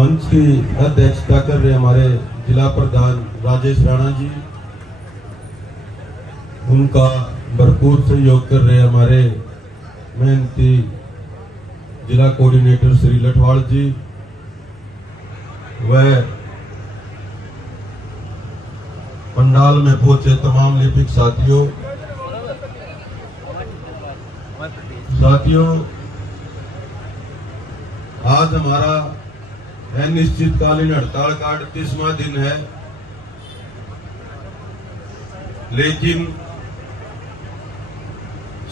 मंच की अध्यक्षता कर रहे हमारे जिला प्रधान राजेश राणा जी, उनका भरपूर सहयोग कर रहे हमारे मेहनती जिला कोऑर्डिनेटर श्री लठवाड़ जी, वह पंडाल में पहुंचे तमाम लिपिक साथियों, आज हमारा अनिश्चितकालीन हड़ताल का 38वां दिन है, लेकिन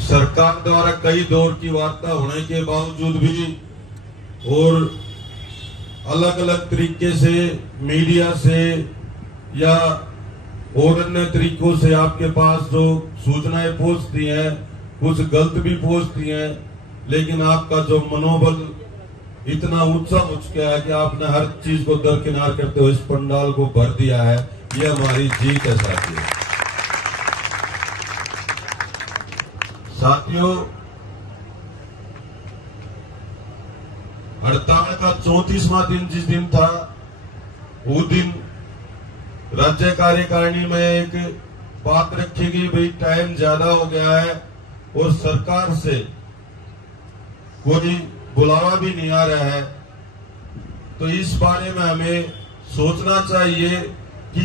सरकार द्वारा कई दौर की वार्ता होने के बावजूद भी और अलग अलग तरीके से मीडिया से या और अन्य तरीकों से आपके पास जो सूचनाएं पहुंचती हैं, कुछ गलत भी पहुंचती हैं, लेकिन आपका जो मनोबल इतना ऊंचा उठ गया है कि आपने हर चीज को दरकिनार करते हुए इस पंडाल को भर दिया है। ये हमारी जीत है साथियों। हड़ताल का 34वां दिन जिस दिन था, वो दिन राज्य कार्यकारिणी में एक बात रखी गई, भाई टाइम ज्यादा हो गया है और सरकार से कोई बुलावा भी नहीं आ रहा है, तो इस बारे में हमें सोचना चाहिए कि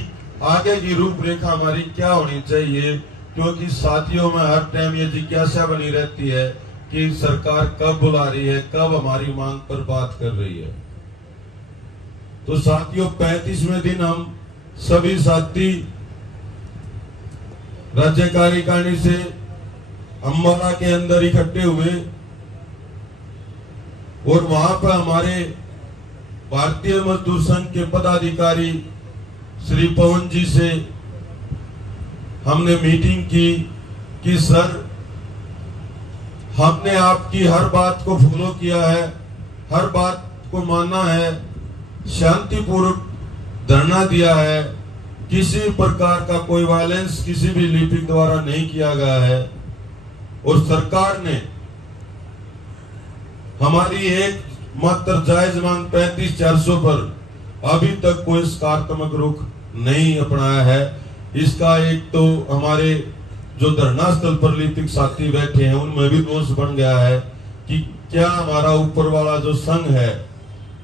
आगे की रूपरेखा हमारी क्या होनी चाहिए, क्योंकि साथियों में हर टाइम ये जिज्ञासा बनी रहती है कि सरकार कब बुला रही है, कब हमारी मांग पर बात कर रही है। तो साथियों, 35वें दिन हम सभी साथी राज्य कार्यकारिणी से अम्बाला के अंदर इकट्ठे हुए और वहां पर हमारे भारतीय मजदूर संघ के पदाधिकारी श्री पवन जी से हमने मीटिंग की कि सर, हमने आपकी हर बात को फॉलो किया है, हर बात को माना है, शांतिपूर्वक धरना दिया है, किसी प्रकार का कोई वायलेंस किसी भी लिपिक द्वारा नहीं किया गया है और सरकार ने हमारी एक मात्र जायज मांग 35,400 पर अभी तक कोई सकारात्मक रुख नहीं अपनाया है। इसका एक तो हमारे जो धरना स्थल पर लिपिक साथी बैठे हैं उनमें भी रोष बन गया है कि क्या हमारा ऊपर वाला जो संघ है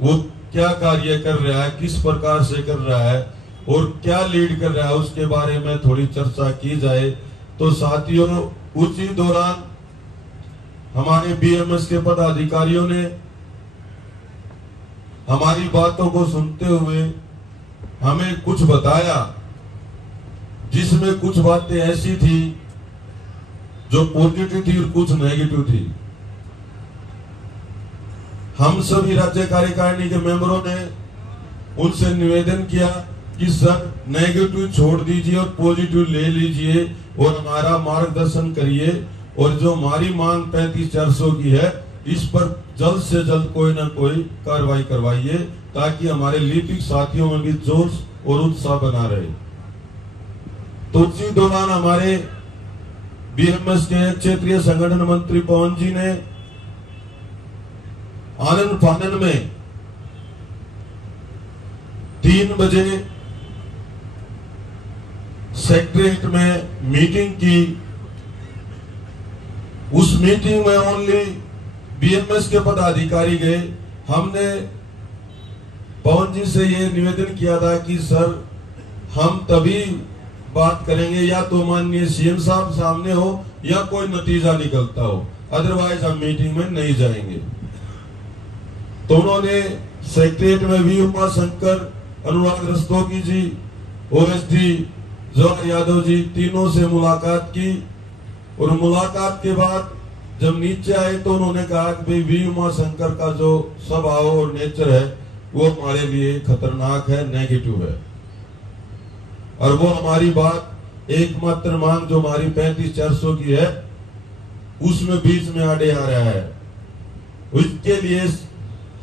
वो क्या कार्य कर रहा है, किस प्रकार से कर रहा है और क्या लीड कर रहा है, उसके बारे में थोड़ी चर्चा की जाए। तो साथियों, उसी दौरान हमारे बीएमएस के पदाधिकारियों ने हमारी बातों को सुनते हुए हमें कुछ बताया, जिसमें कुछ बातें ऐसी थी जो पॉजिटिव थी और कुछ नेगेटिव थी। हम सभी राज्य कार्यकारिणी के मेंबरों ने उनसे निवेदन किया कि सर, नेगेटिव छोड़ दीजिए और पॉजिटिव ले लीजिए और हमारा मार्गदर्शन करिए और जो हमारी मांग 35,400 की है, इस पर जल्द से जल्द कोई ना कोई कार्रवाई करवाइए, ताकि हमारे लिपिक साथियों में भी जोश और उत्साह बना रहे। तो उसी दौरान हमारे बीएमएस के क्षेत्रीय संगठन मंत्री पवन जी ने आनंद फानन में 3 बजे सेक्रेटरीट में मीटिंग की। उस मीटिंग में ओनली बीएमएस के पदाधिकारी गए। हमने पवन जी से ये निवेदन किया था कि सर, हम तभी बात करेंगे या तो माननीय सीएम साहब सामने हो या कोई नतीजा निकलता हो, अदरवाइज हम मीटिंग में नहीं जाएंगे। तो उन्होंने सेक्रेटरीट में वी उमा शंकर, अनुराग रस्तोगी जी, ओएसडी जवाहर यादव जी, तीनों से मुलाकात की और मुलाकात के बाद जब नीचे आए तो उन्होंने कहा कि भाई वी उमा शंकर का जो स्वभाव और नेचर है वो हमारे लिए खतरनाक है, नेगेटिव है, और वो हमारी बात एकमात्र मांग जो हमारी 35,400 की है उसमें बीच में आड़े आ रहा है। उसके लिए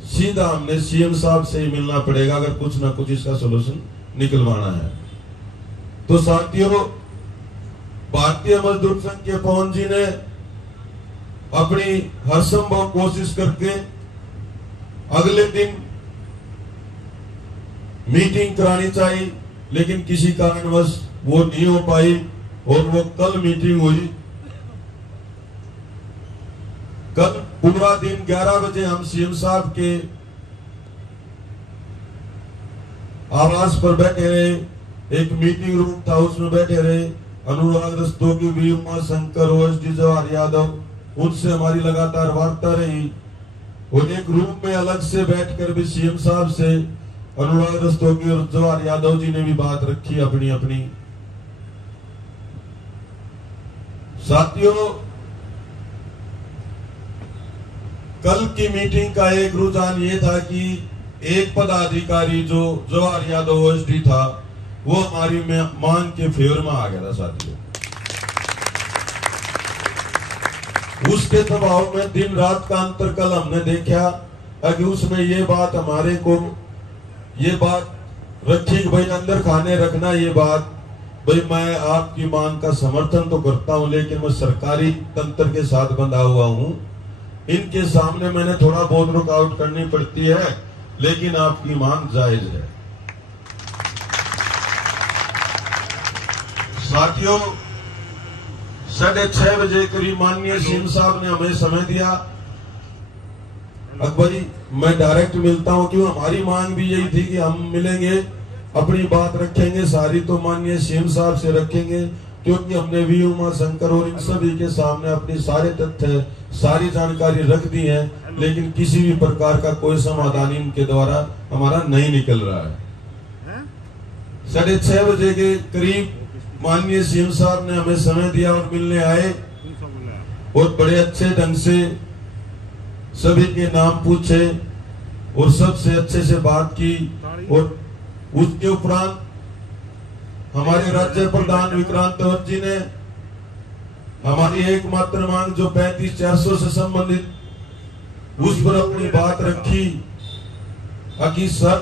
सीधा हमने सीएम साहब से ही मिलना पड़ेगा अगर कुछ ना कुछ इसका सलूशन निकलवाना है। तो साथियों, भारतीय मजदूर संघ के पवन जी ने अपनी हर संभव कोशिश करके अगले दिन मीटिंग करानी चाहिए, लेकिन किसी कारणवश वो नहीं हो पाई और वो कल मीटिंग हुई। कल पूरा दिन 11 बजे हम सीएम साहब के आवास पर बैठे रहे, एक मीटिंग रूम था उसमें बैठे रहे। अनुराग रस्तोगी भी, उमाशंकर, ओएसडी जवाहर यादव, उनसे हमारी लगातार वार्ता रही और एक रूम में अलग से बैठकर भी सीएम साहब से अनुराग रस्तोगी और जवाहर यादव जी ने भी बात रखी अपनी अपनी। साथियों, कल की मीटिंग का एक रुझान ये था कि एक पदाधिकारी जो जवाहर यादव ओएसडी था वो हमारी मांग के फेवर में आ गया था। साथियों, उसके दबाव में दिन रात का अंतर कल हमने देखा कि उसमें ये बात हमारे को ये बात रखी कि भाई अंदर खाने रखना, ये बात भाई मैं आपकी मांग का समर्थन तो करता हूं, लेकिन मैं सरकारी तंत्र के साथ बंधा हुआ हूं, इनके सामने मैंने थोड़ा बहुत रुकावट करनी पड़ती है, लेकिन आपकी मांग जायज है। साथियों, 6:30 बजे करीब माननीय सीएम साहब ने हमें समय दिया। अकबरी मैं डायरेक्ट मिलता हूं, क्यों हमारी मांग भी यही थी कि हम मिलेंगे, अपनी बात रखेंगे, सारी तो माननीय सीएम साहब से रखेंगे, क्योंकि हमने भी उमाशंकर और इन सभी के सामने अपनी सारे तथ्य सारी जानकारी रख दी है, लेकिन किसी भी प्रकार का कोई समाधान इनके द्वारा हमारा नहीं निकल रहा है। 6:30 बजे के करीब माननीय सीएम साहब ने हमें समय दिया और मिलने आए और बड़े अच्छे ढंग से सभी के नाम पूछे और सबसे अच्छे से बात की। और उसके उपरांत हमारे राज्य प्रधान विक्रांत तंवर जी ने हमारी एकमात्र मांग जो 35,400 से संबंधित उस पर अपनी बात रखी कि सर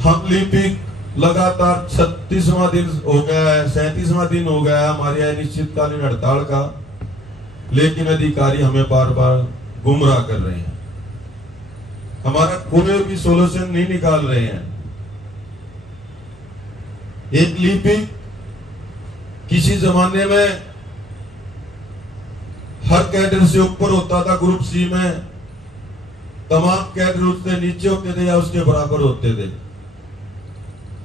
हम लिपिक लगातार 36वां दिन हो गया है, 37वां दिन हो गया है हमारी अनिश्चितकालीन हड़ताल का, लेकिन अधिकारी हमें बार बार गुमराह कर रहे हैं, हमारा कोई भी सोल्यूशन नहीं निकाल रहे हैं। एक लिपिक किसी जमाने में हर कैडर से ऊपर होता था, ग्रुप सी में तमाम कैडर उससे नीचे होते थे या उसके बराबर होते थे।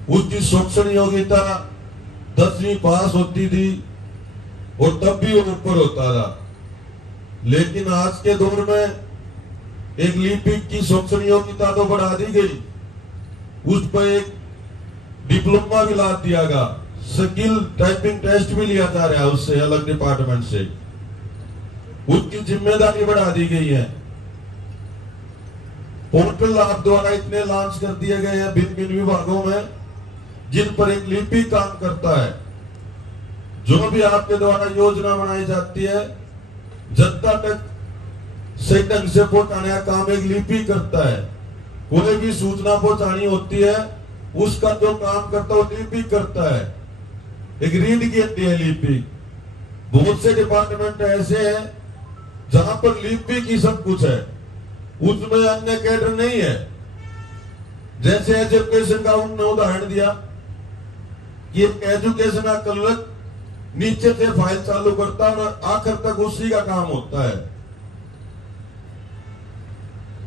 उसकी शोषण योग्यता 10वीं पास होती थी और तब भी वो ऊपर होता था, लेकिन आज के दौर में एक लिपिक की शोषण योग्यता तो बढ़ा दी गई, उस पर एक डिप्लोमा भी ला दिया गया, स्किल टाइपिंग टेस्ट भी लिया जा रहा है उससे अलग डिपार्टमेंट से, उसकी जिम्मेदारी बढ़ा दी गई है। पोर्टल आप द्वारा इतने लॉन्च कर दिए गए हैं भिन्न भिन्न विभागों में जिन पर एक लिपिक काम करता है। जो भी आपके द्वारा योजना बनाई जाती है जनता तक सही ढंग से पहुंचाने का काम एक लिपिक करता है। कोई भी सूचना पहुंचानी होती है उसका जो काम करता है वो लिपिक करता है, एक रीढ़ की हड्डी है लिपिक। बहुत से डिपार्टमेंट ऐसे हैं जहां पर लिपिक ही सब कुछ है, उसमें अन्य कैडर नहीं है। जैसे एजुकेशन का उन्होंने उदाहरण दिया कि एजुकेशन का क्लर्क नीचे से फाइल चालू करता है और आखिर तक उसी का काम होता है।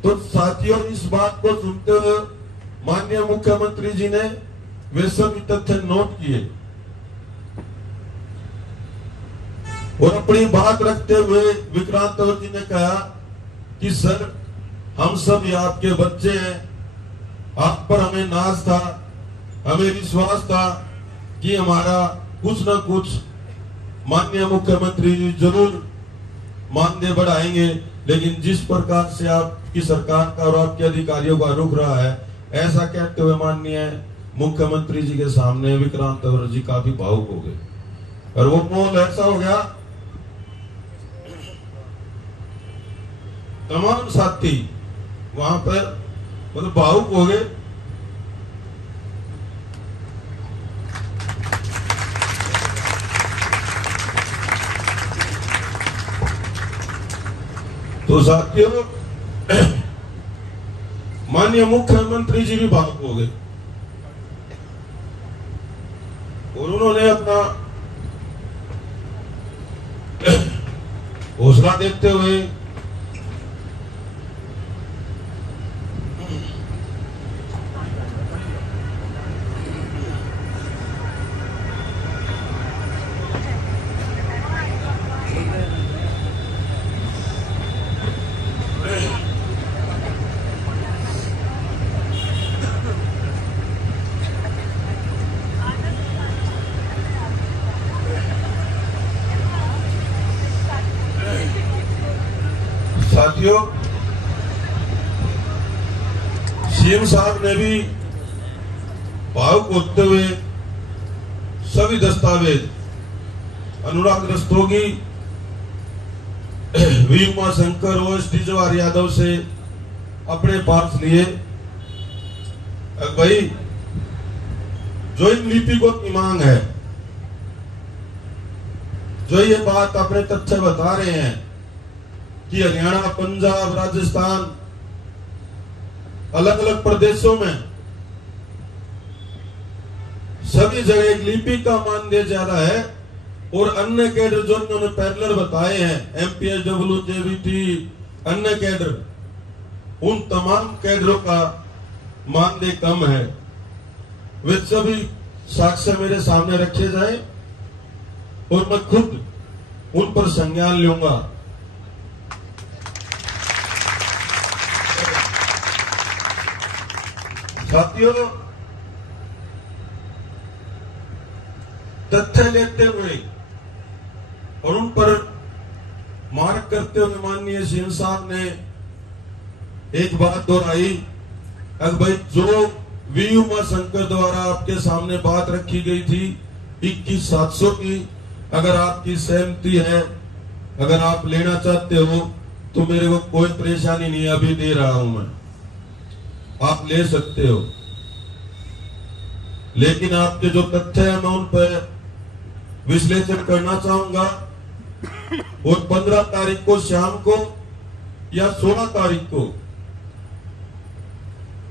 तो साथियों, इस बात को सुनते हुए माननीय मुख्यमंत्री जी ने वे सभी तथ्य नोट किए और अपनी बात रखते हुए विक्रांत तंवर जी ने कहा कि सर हम सब ये आपके बच्चे हैं, आप पर हमें नाज था, हमें विश्वास था कि हमारा कुछ न कुछ माननीय मुख्यमंत्री जी जरूर मानदेय बढ़ाएंगे, लेकिन जिस प्रकार से आपकी सरकार का और आपके अधिकारियों का रुख रहा है, ऐसा कहते हुए माननीय मुख्यमंत्री जी के सामने विक्रांत तंवर जी काफी भावुक हो गए और वो माहौल ऐसा हो गया, तमाम साथी वहां पर मतलब भावुक हो गए। तो साथियों, माननीय मुख्यमंत्री जी भी भावुक हो गए और उन्होंने अपना हौसला देते हुए साथियों, सीएम साहब ने भी भावुक होते हुए सभी दस्तावेज अनुराग रस्तोगी, वी उमाशंकर, ओएसडी जवाहर यादव से अपने पास लिए। भाई, जो इन लिपिकों की मांग है, जो ये बात अपने तथ्य बता रहे हैं कि हरियाणा, पंजाब, राजस्थान, अलग अलग प्रदेशों में सभी जगह एक लिपिक का मानदेय ज्यादा है और अन्य कैडर जो उन्होंने पैरेलल बताए हैं, एमपीएसडब्ल्यू, जेबीटी, अन्य कैडर, उन तमाम कैडरों का मानदेय कम है। वे सभी साक्ष्य मेरे सामने रखे जाए और मैं खुद उन पर संज्ञान लूंगा। साथियों, तथ्य लेते हुए और उन पर मार्क करते हुए माननीय सीएम साहब ने एक बात दोहराई। अगर भाई, जो वी उमाशंकर द्वारा आपके सामने बात रखी गई थी 21,700 की, अगर आपकी सहमति है, अगर आप लेना चाहते हो तो मेरे को कोई परेशानी नहीं, अभी दे रहा हूं मैं, आप ले सकते हो। लेकिन आपके जो तथ्य है मैं उन पर विश्लेषण करना चाहूंगा और 15 तारीख को शाम को या 16 तारीख को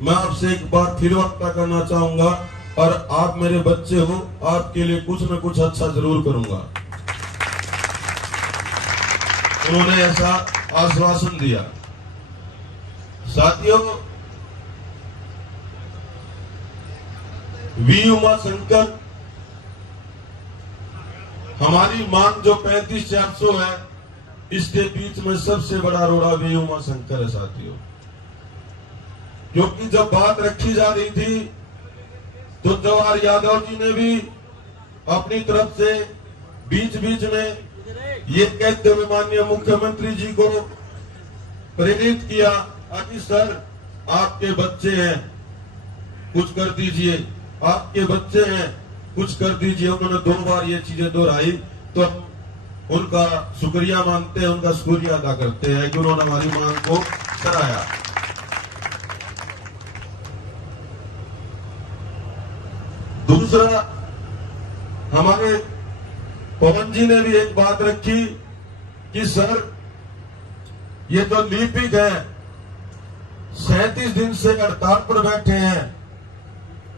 मैं आपसे एक बार फिर वार्ता करना चाहूंगा और आप मेरे बच्चे हो, आपके लिए कुछ न कुछ अच्छा जरूर करूंगा। उन्होंने ऐसा आश्वासन दिया। साथियों, वी उमाशंकर, हमारी मांग जो 35,400 है, इसके बीच में सबसे बड़ा रोड़ा वी उमाशंकर है साथियों। क्योंकि जब बात रखी जा रही थी तो जवाहर यादव जी ने भी अपनी तरफ से बीच बीच में ये कहते हुए माननीय मुख्यमंत्री जी को प्रेरित किया कि सर, आपके बच्चे हैं, कुछ कर दीजिए, आपके बच्चे हैं, कुछ कर दीजिए। उन्होंने 2 बार ये चीजें दोहराई, तो उनका शुक्रिया मानते हैं, उनका शुक्रिया अदा करते हैं कि उन्होंने हमारी मांग को सराहा। दूसरा, हमारे पवन जी ने भी एक बात रखी कि सर, ये जो लिपिक है 37 दिन से हड़ताल पर बैठे हैं,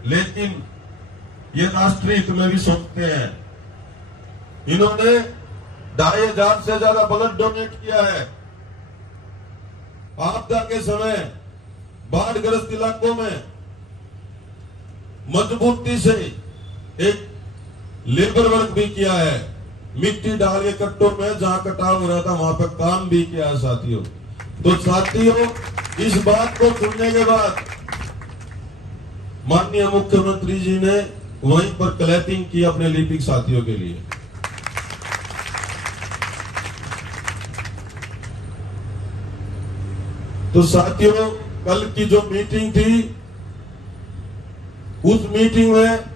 लेकिन ये राष्ट्रीय हित में भी सोचते हैं। इन्होंने 2,500 से ज्यादा ब्लड डोनेट किया है। आपदा के समय बाढ़ग्रस्त इलाकों में मजबूती से एक लेबर वर्क भी किया है, मिट्टी डाल के कट्टों में जहां कटाव हो रहा था वहां पर काम भी किया है साथियों। तो साथियों, इस बात को सुनने के बाद माननीय मुख्यमंत्री जी ने वहीं पर क्लैपिंग की अपने लिपिक साथियों के लिए। तो साथियों, कल की जो मीटिंग थी, उस मीटिंग में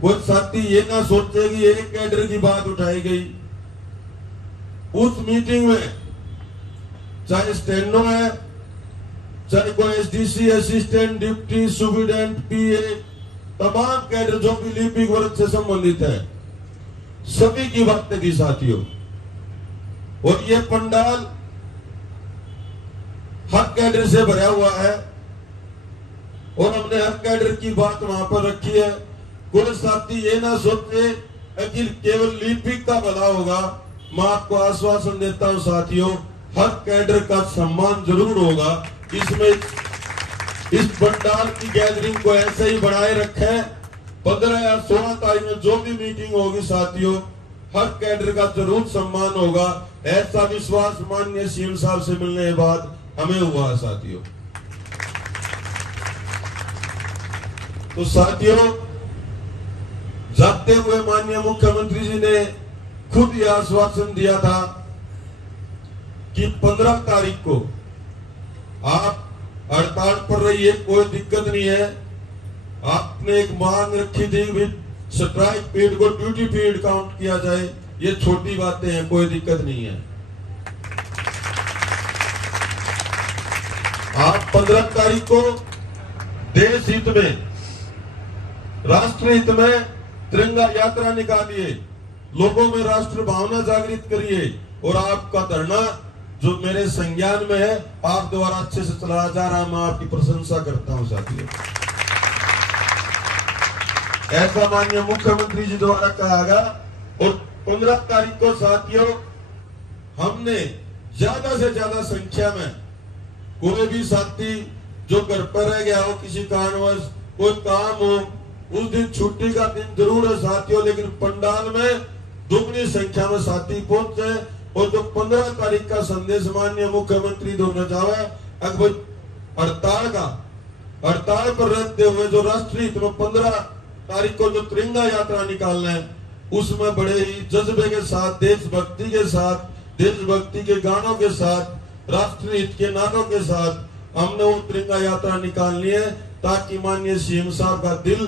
कोई साथी ये ना सोचे कि एक कैडर की बात उठाई गई। उस मीटिंग में चाहे स्टेनो है, चाहे कोई एसडीसी, असिस्टेंट, डिप्टी सुपरिटेंडेंट, पीए, तमाम कैडर जो भी लिपिक वर्ग से संबंधित है, सभी की बातें थी साथियों। और ये पंडाल हर कैडर से भरा हुआ है। और हमने हर कैडर की बात वहां पर रखी है। कोई साथी ये ना सोचे कि केवल लिपिक का भला होगा। मैं आपको आश्वासन देता हूं साथियों, हर कैडर का सम्मान जरूर होगा। इसमें इस पंडाल की गैदरिंग को ऐसे ही बनाए रखें। 15 या 16 तारीख में जो भी मीटिंग होगी साथियों, हर कैडर का जरूर सम्मान होगा। ऐसा विश्वास माननीय सीएम साहब से मिलने के बाद हमें हुआ है साथियों। तो साथियों, जाते हुए माननीय मुख्यमंत्री जी ने खुद यह आश्वासन दिया था कि 15 तारीख को आप हड़ताल पर रहिए, कोई दिक्कत नहीं है। आपने एक मांग रखी थी भी स्ट्राइक पीरियड को ड्यूटी पीरियड काउंट किया जाए। ये छोटी बातें हैं, कोई दिक्कत नहीं है। आप 15 तारीख को देश हित में, राष्ट्र हित में तिरंगा यात्रा निकालिए, लोगों में राष्ट्र भावना जागृत करिए और आपका धरना जो मेरे संज्ञान में है, आप द्वारा अच्छे से चलाया जा रहा है। मैं आपकी प्रशंसा करता हूं साथियों। ऐसा माननीय मुख्यमंत्री जी द्वारा कहा गया। और 15 तारीख को साथियों, हमने ज्यादा से ज्यादा संख्या में कोई भी साथी जो घर पर रह गया हो, किसी कारणवश कोई काम हो, उस दिन छुट्टी का दिन जरूर है साथियों, लेकिन पंडाल में दुगनी संख्या में साथी पहुंचे। और जो 15 तारीख का संदेश माननीय मुख्यमंत्री दोनों जावा अकबर हड़ताल पर रहते हुए जो राष्ट्रीय हित में 15 तारीख को जो तिरंगा यात्रा निकालना है, उसमें बड़े ही जज्बे के साथ, देशभक्ति के साथ, देशभक्ति के गानों के साथ, राष्ट्रीय हित के नारों के साथ हमने वो तिरंगा यात्रा निकालनी है, ताकि माननीय सीएम साहब का दिल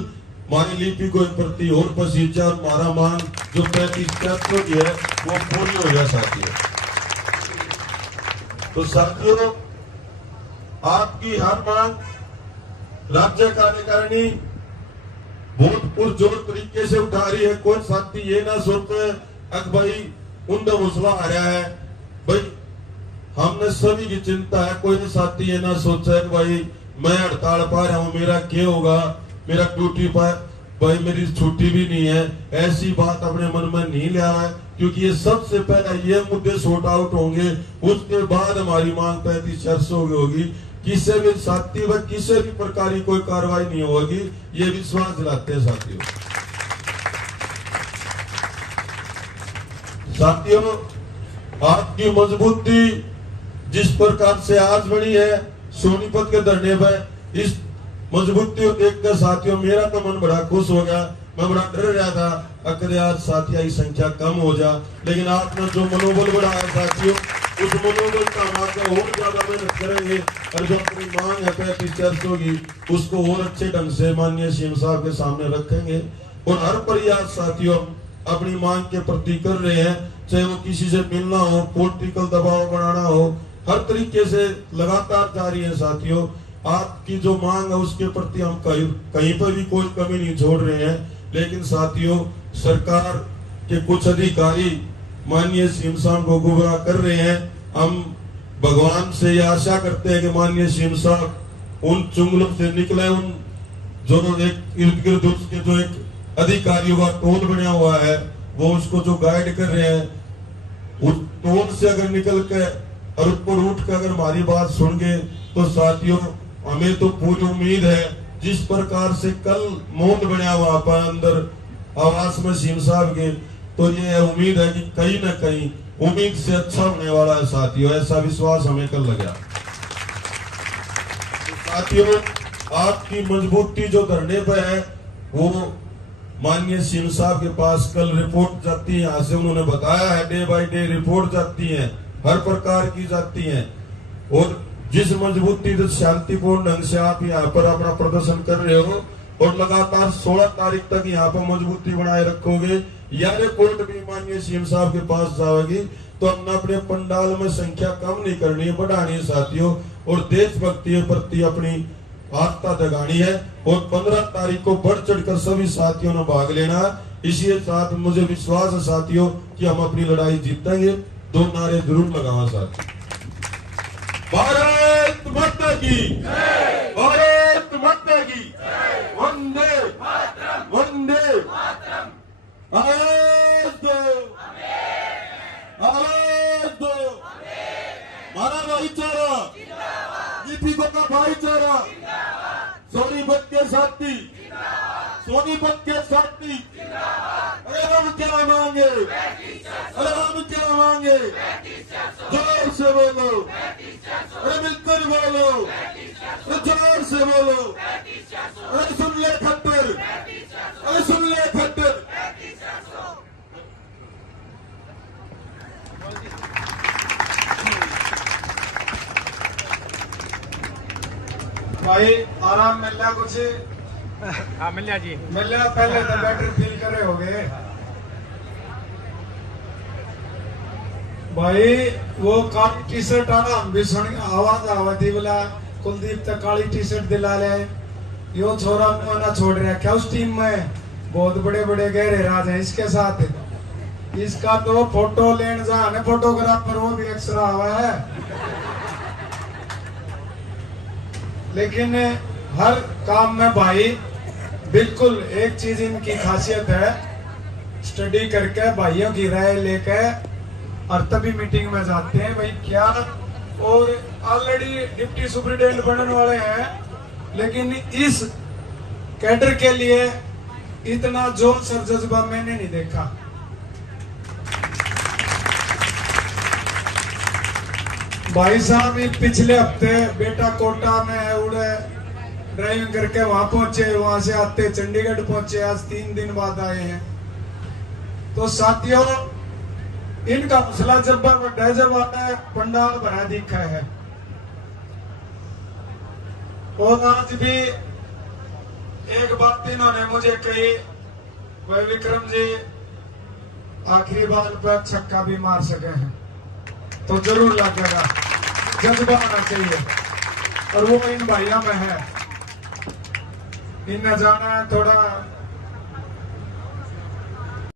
हमारी लिपि को प्रति और पसीजा और हमारा मांग जो 35 की है वो पूरी हो जाए साथियों। तो साथियों, आपकी हर मांग राज्य कार्यकारिणी बहुत पुरजोर तरीके से उठा रही है। कोई साथी ये ना सोचे अक भाई उन्हें हौसला आ रहा है, भाई हमने सभी की चिंता है। कोई साथी ये ना सोचे भाई मैं हड़ताल पा रहा हूं, मेरा क्या होगा, मेरा ड्यूटी पर भाई मेरी छुट्टी भी नहीं है। ऐसी बात अपने मन में नहीं ले आया है, क्योंकि ये सबसे पहले ये मुद्दे सॉर्ट आउट होंगे, उसके बाद हमारी मांग 35-400 होगी। किसी भी साथी व किसी भी प्रकार की कोई कार्रवाई नहीं होगी, ये विश्वास दिलाते हैं साथियों। साथियों, आपकी मजबूती जिस प्रकार से आज बनी है सोनीपत के धरने पर, इस मजबूती को देखकर साथियों मेरा तो मन बड़ा खुश हो गया। मैं बड़ा डर रहा था अगर यार साथियों की संख्या कम हो जा, लेकिन आपने जो मनोबल बढ़ाया साथियों, उस मनोबल का हम आगे और ज्यादा मेहनत करेंगे और जो अपनी मांग है 35-400 की, उसको और अच्छे ढंग से माननीय सीएम साहब के सामने रखेंगे। और हर प्रयास साथियों अपनी मांग के प्रति कर रहे हैं, चाहे वो किसी से मिलना हो, पॉलिटिकल दबाव बनाना हो, हर तरीके से लगातार जारी है साथियों। आपकी जो मांग है उसके प्रति हम कहीं पर भी कोई कमी नहीं छोड़ रहे हैं। लेकिन साथियों, सरकार के कुछ अधिकारी माननीय सीएम साहब को गुमराह कर रहे हैं। हम भगवान से ये आशा करते हैं कि माननीय सीएम साहब उन चुंगलों से निकले, उन जो एक इर्द गिर्द उसके जो एक अधिकारियों का टोल बना हुआ है, वो उसको जो गाइड कर रहे हैं, उस टोल से अगर निकल के और ऊपर उठ कर अगर हमारी बात सुन गए तो साथियों हमें तो पूरी उम्मीद है, जिस प्रकार से कल मौत बना हुआ पर अंदर आवास में सीएम साहब के, तो ये उम्मीद है कि कहीं ना कहीं उम्मीद से अच्छा होने वाला है साथियों। ऐसा विश्वास हमें कल लगा। तो साथियों, आपकी मजबूती जो धरने पे है वो माननीय सीएम साहब के पास कल रिपोर्ट जाती है। यहाँ से उन्होंने बताया है, डे बाय डे रिपोर्ट जाती है, हर प्रकार की जाती है। और जिस मजबूती से शांतिपूर्ण ढंग से आप यहाँ पर अपना प्रदर्शन कर रहे हो और लगातार 16 तारीख तक यहाँ पर मजबूती बनाए रखोगे, यह रिपोर्ट भी माननीय सीएम साहब के पास जाएगी, तो हमने अपने पंडाल में संख्या कम नहीं करनी है, बढ़ानी है साथियों। और देशभक्ति के प्रति अपनी आस्था जगानी है। और 15 तारीख को बढ़ चढ़कर सभी साथियों ने भाग लेना। इसी साथ मुझे विश्वास है साथियों कि हम अपनी लड़ाई जीतेंगे। 2 नारे जरूर लगावा साथियों। भारत माता की, भारत माता वंदे वंदे आवाज दो, आवाज दो। हमारा भाईचारा, दीपिका का भाईचारा, सोनीपत के साथी, सोनीपत के साथी। अरे हम क्या मांगे, अरे हम क्या मांगे, जोर से बोलो, अरे मिलकर बोलो, अरे जोर से बोलो। अरे सुन ले खट्टर, अरे सुन ले खट्टर। भाई आराम मिल रहा कुछ? हाँ मिल जा जी, मिल रहा। पहले तो बेटर फील करे होगे भाई। वो काली टी शर्ट आना हम भी सुन आवाज आवती बोला कुलदीप तक काली टी शर्ट दिला ले। यो छोरा मुंह ना छोड़ रहा क्या उस टीम में? बहुत बड़े बड़े गहरे राज हैं इसके साथ। इसका तो फोटो लेने जाने फोटोग्राफर वो भी एक्स्ट्रा हुआ है। लेकिन हर काम में भाई बिल्कुल एक चीज इनकी खासियत है, स्टडी करके भाइयों की राय लेके और तभी मीटिंग में जाते हैं भाई क्या। और ऑलरेडी डिप्टी सुपरिटेंडेंट बनने वाले हैं, लेकिन इस कैडर के लिए इतना जोश और जज्बा मैंने नहीं देखा। भाई साहब ये पिछले हफ्ते बेटा कोटा में उड़े ड्राइविंग करके वहां पहुंचे, वहां से आते चंडीगढ़ पहुंचे, आज 3 दिन बाद आए हैं। तो साथियों इनका हौसला जब बड़ा जब आता है पंडाल भरा दिखा है। और आज भी एक बात इन्होंने मुझे कही, वह विक्रम जी आखिरी बार पर छक्का भी मार सके हैं तो जरूर लगेगा। जज्बा होना चाहिए और वो इन भाइयों में है। इन्हें जाना है थोड़ा